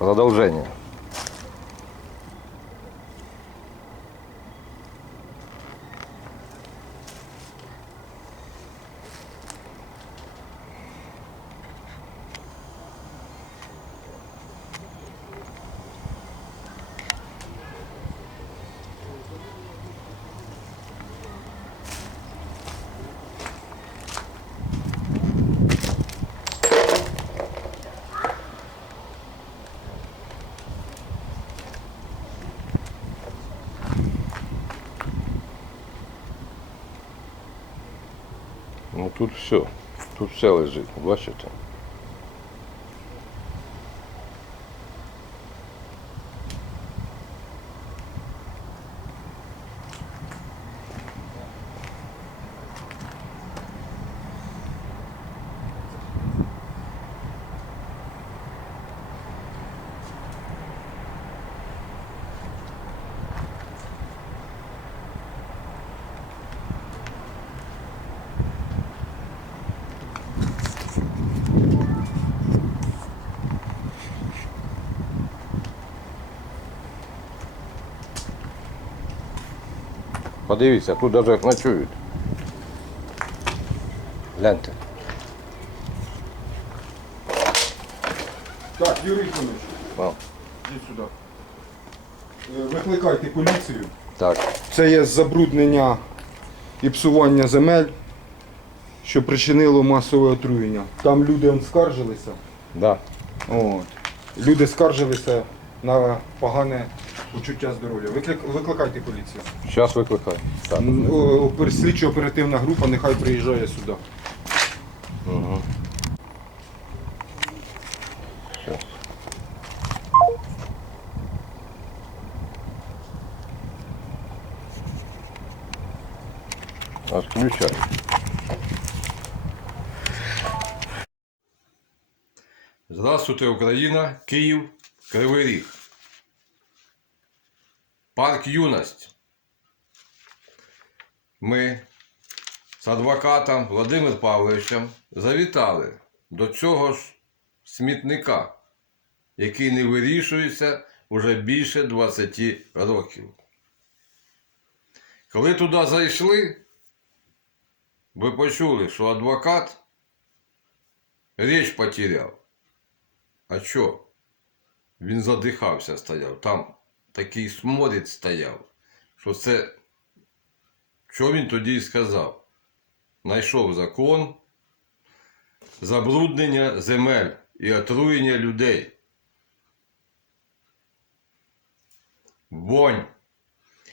Продолжение. Ну тут все. Тут все лежить, бачите? Подивіться, тут навіть ночують. Гляньте. Так, Юрій Іванович, О, йдіть сюди. Е, Викликайте поліцію. так. Це є забруднення і псування земель, що причинило масове отруєння. Там люди он, скаржилися. Да. От. Люди скаржилися на погане почуття здоров'я. Виклик- Викликайте поліцію. Зараз викликаю. Так. М, о, опер- Слідчо-оперативна група нехай приїжджає сюди. Угу. Сейчас. Отключай. Здравствуйте, Україна, Київ, Кривий Ріг. Парк Юність. Ми з адвокатом Владимиром Павловичем завітали до цього ж смітника, який не вирішується уже більше 20 років. Коли туди зайшли, ви почули, що адвокат річ потеряв. А що? Він задихався стояв. Там такий сморід стояв, що це що він тоді сказав? Найшов закон, забруднення земель і отруєння людей. Вонь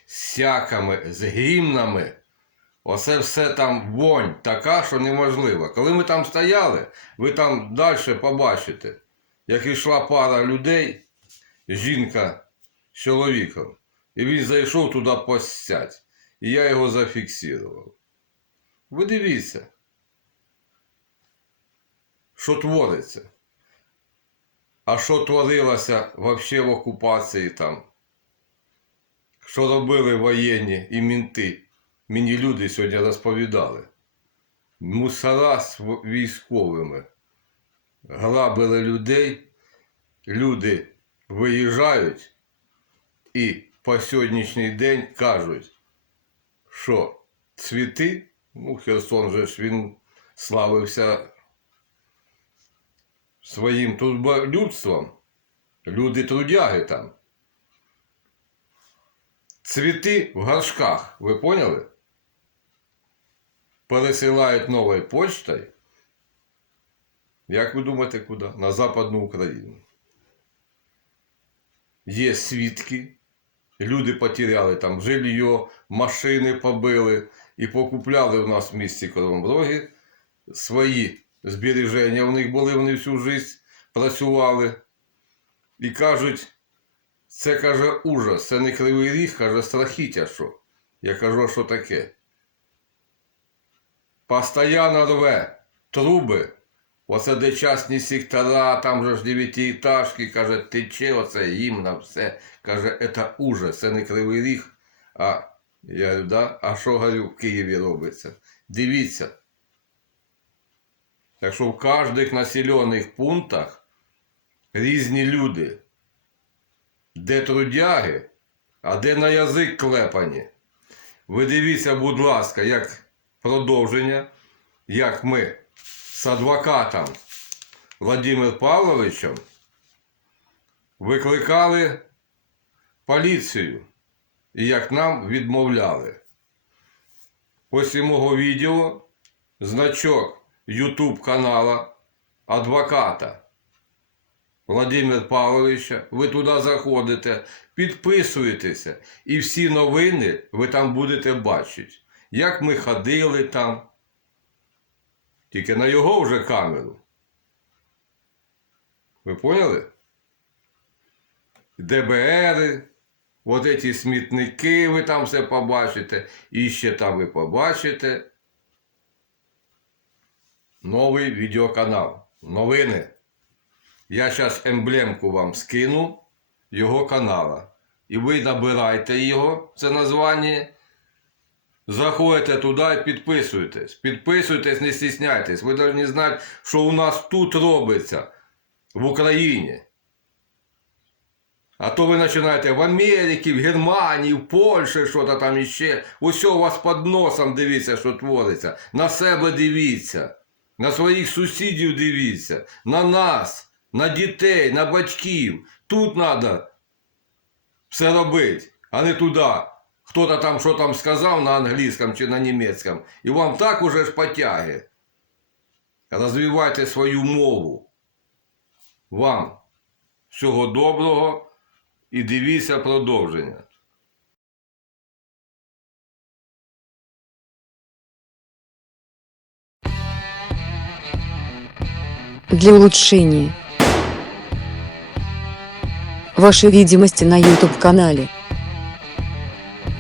з сяками, з гімнами. Оце все там вонь така, що неможливо. Коли ми там стояли, ви там далі побачите, як йшла пара людей, жінка чоловіком, і він зайшов туди посять. І я його зафіксував. Ви дивіться, що твориться. А що творилося взагалі в окупації там? Що робили воєнні і мінти? Мені люди сьогодні розповідали. Мусора з військовими грабили людей, люди виїжджають і по сьогоднішній день кажуть, що цвіти, ну, Херсон же ж він славився своїм трудолюбством, люди трудяги там. Цвіти в горшках, ви поняли? Пересилають новою почтою. Як ви думаєте, куди? На Западну Україну. Є свідки, Люди потеряли там жилье, машини побили і покупляли у нас в місті Кривомрогі свої збереження. У них були, вони всю життя працювали. І кажуть, це каже ужас, це не кривий ріг, каже страхіття що. Я кажу, що таке? Постоянно рве труби. Оце де частні сектора, там же ж дев'ятиэтажки, каже, тече оце гімна, все. Каже, це ужас, це не кривий ріг. А я говорю, да? А що говорю, в Києві робиться? Дивіться. Так що в кожних населених пунктах різні люди. де трудяги, а де на язик клепані. Ви дивіться, будь ласка, як продовження, як ми з адвокатом Владимиром Павловичем викликали поліцію і як нам відмовляли. Після мого відео значок YouTube канала адвоката Владимира Павловича. Ви туди заходите, підписуєтеся, і всі новини ви там будете бачити. Як ми ходили там. Тільки на його вже камеру. Ви поняли? ДБР, от эти смітники, ви там все побачите. І ще там ви побачите новий відеоканал. Новини. Я зараз емблемку вам скину його канала. І ви набирайте його, це названня. Заходите туди і підписуйтесь. Підписуйтесь, не стісняйтесь. Ви повинні знати, що у нас тут робиться в Україні. А то ви починаєте в Америці, в Германії, в Польщі, що то там іще. Усе у вас під носом дивіться, що твориться. На себе дивіться, на своїх сусідів дивіться, на нас, на дітей, на батьків. Тут треба все робити, а не туди. Хто-то там що там сказав на англійському чи на німецькому. І вам так уже ж потяги. Розвивайте свою мову. Вам всього доброго і дивіться продовження. для улучшения вашей видимости на YouTube-канале.